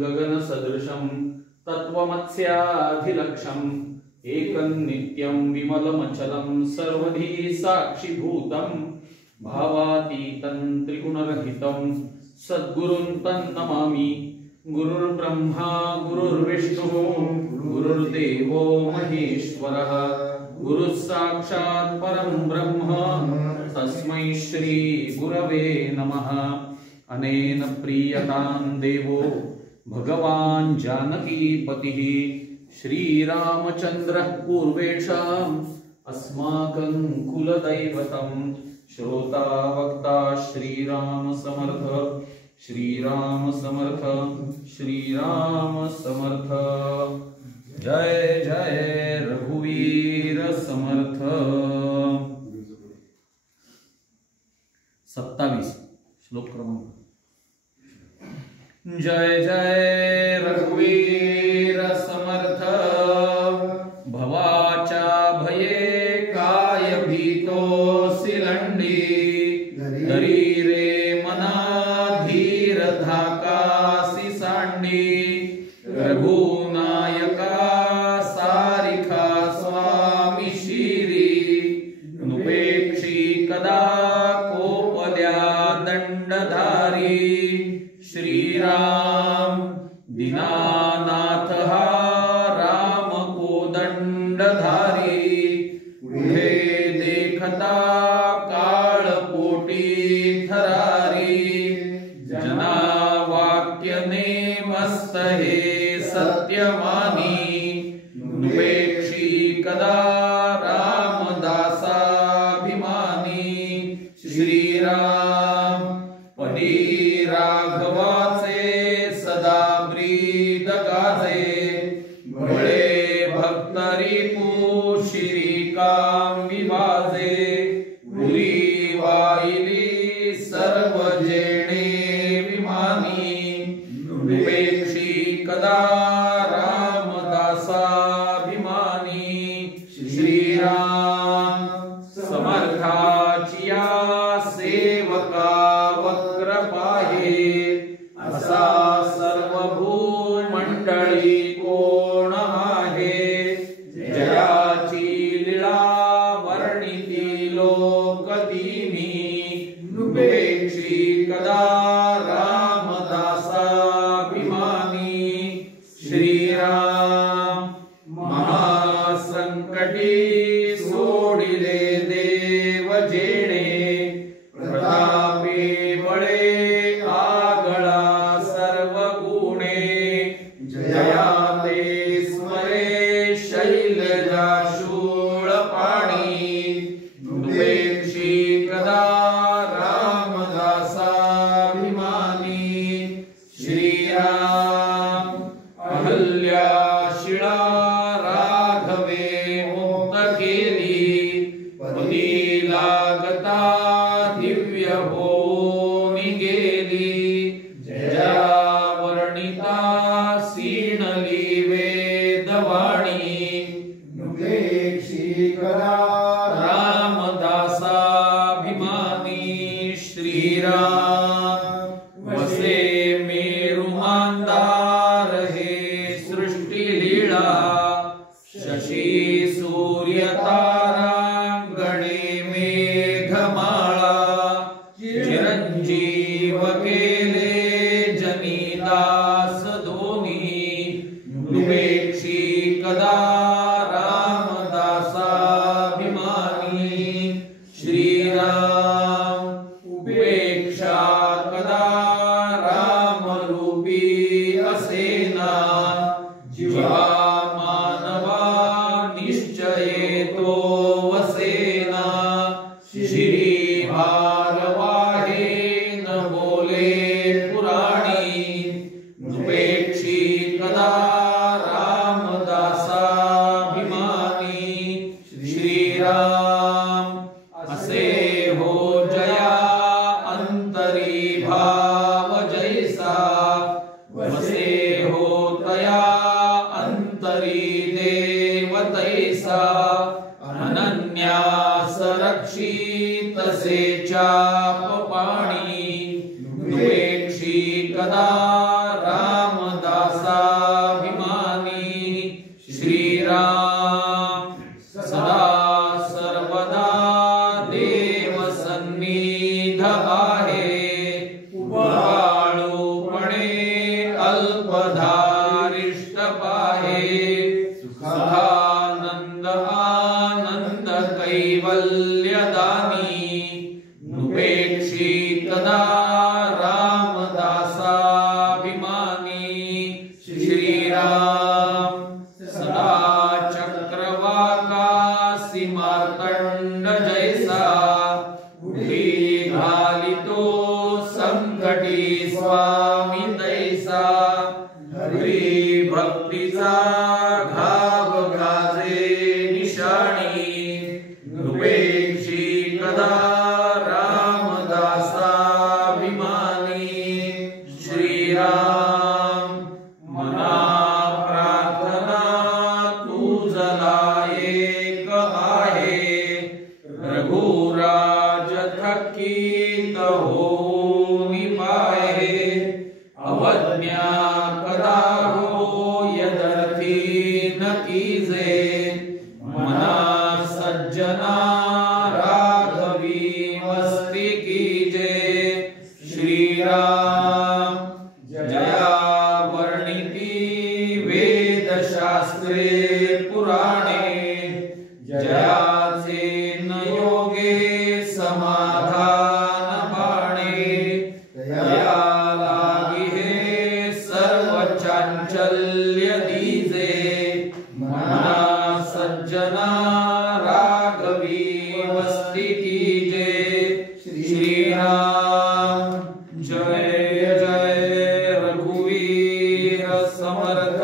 गगन सदृशं तत्त्वमस्याधिलक्ष्यम् एकं नित्यं विमलमचलं सर्वधी साक्षिभूतं भावातीतं त्रिगुणरहितं सद्गुरुं तन्नमामि। गुरुर्ब्रह्मा गुरुर्विष्णुः गुरुर्देवो महेश्वरः गुरुः साक्षात् परं ब्रह्म तस्मै श्री गुरवे नमः। अनेन प्रीयतां देवो भगवान् जानकीपतिः श्रीरामचन्द्रः पूर्वेषाम् अस्माकं कुलदैवतं श्रोता वक्ता श्रीराम समर्थ श्रीराम समर्थ श्रीराम समर्थ। जय जय रघुवीर समर्थ। 27 श्लोक क्रमांक। जय जय रघुवीर समर्थ भवाचा भये काय भीतोऽसि लंडी धरी रे मना धीर धाकासी सांडी रघुनायका सारिखा स्वामी शिरी नुपेक्षी कदा कोपद्या दंडधारी श्रीराम दीनानाथ हा राम कोदंडधारी पुढे देखता काळ पोटी थरारी जना वाक्यने मस्त हे सत्यमानी नुपेक्षी कदा रामदासाभिमानी श्रीराम पदी राघवाचे सदा ब्रीद गाजे बळे भक्तरी पुशिरी काम विवाजे पुरी वाहिली सर्व जेणे विमानी नुपेक्षी कदा रामदासाभिमानी श्रीराम समर्थाचिया सेवका वक्र पाहे असा सर्व भूमंडळी कोण आहे जयाची लीळा वर्णिती लोकदिनी नुपेक्षी कदा रामदासाभिमानी श्रीराम महासंकटी सोडिले देव जेणे प्रतापे बळे आगळा सर्व गुणे जयाते स्मरे शैलजा शूळ पाणी नुपेक्षी कदा रामदासाभिमानी श्रीराम अहल्या शिळा राघवे मुक्त केली पदी लागता दिव्य होऊन गेली जया वर्णिता सीणली वेदवाणी नुपेक्षी कदा रामदासाभिमानी श्रीराम वसे मेरु मांदार हे सृष्टी लीळा शशी सूर्य तारांगणे मेघमाळा चिरंजीव केले जनिदास धोनी नुपेक्षी कदा रामदासाभिमानी श्रीराम उपेक्षा कदा रामरूपी असेना जीवा मानवा निश्चयेतो वसेना श्री भारवाहे न बोले पुराणी नुपेक्षी कदा रामदासाभिमानी श्रीराम असे हो जया अंतरी भाव जैसा अल्पधारिष्ट पाहे सुखानंद आनंद कैवल्यदानी नुपेक्षितदा रामदासाभिमानी श्रीराम सदा चक्रवाकासी मार्तंड जैसा उडी घालितो संकटी स्वामी दैसा हरी भक्तीचा घाव गाजे निशाणी नृपेक्षी कदा रामदासाभिमानी श्रीराम मना प्रार्थना तुझला एक आहे रघुराज थकीत होनी पाहे अवज्ञा कदा हो यदर्थी न कीजे मना सज्जना राघवी मस्ती कीजे श्रीराम जया वर्णिती वेद शास्त्रे पुराणे जयाचे न योगे समाधान बाणे दया लागी हे सर्व चांचल्य दीजे मना सज्जना राघवी वस्ती कीजे श्रीराम जय जय रघुवीर समर्थ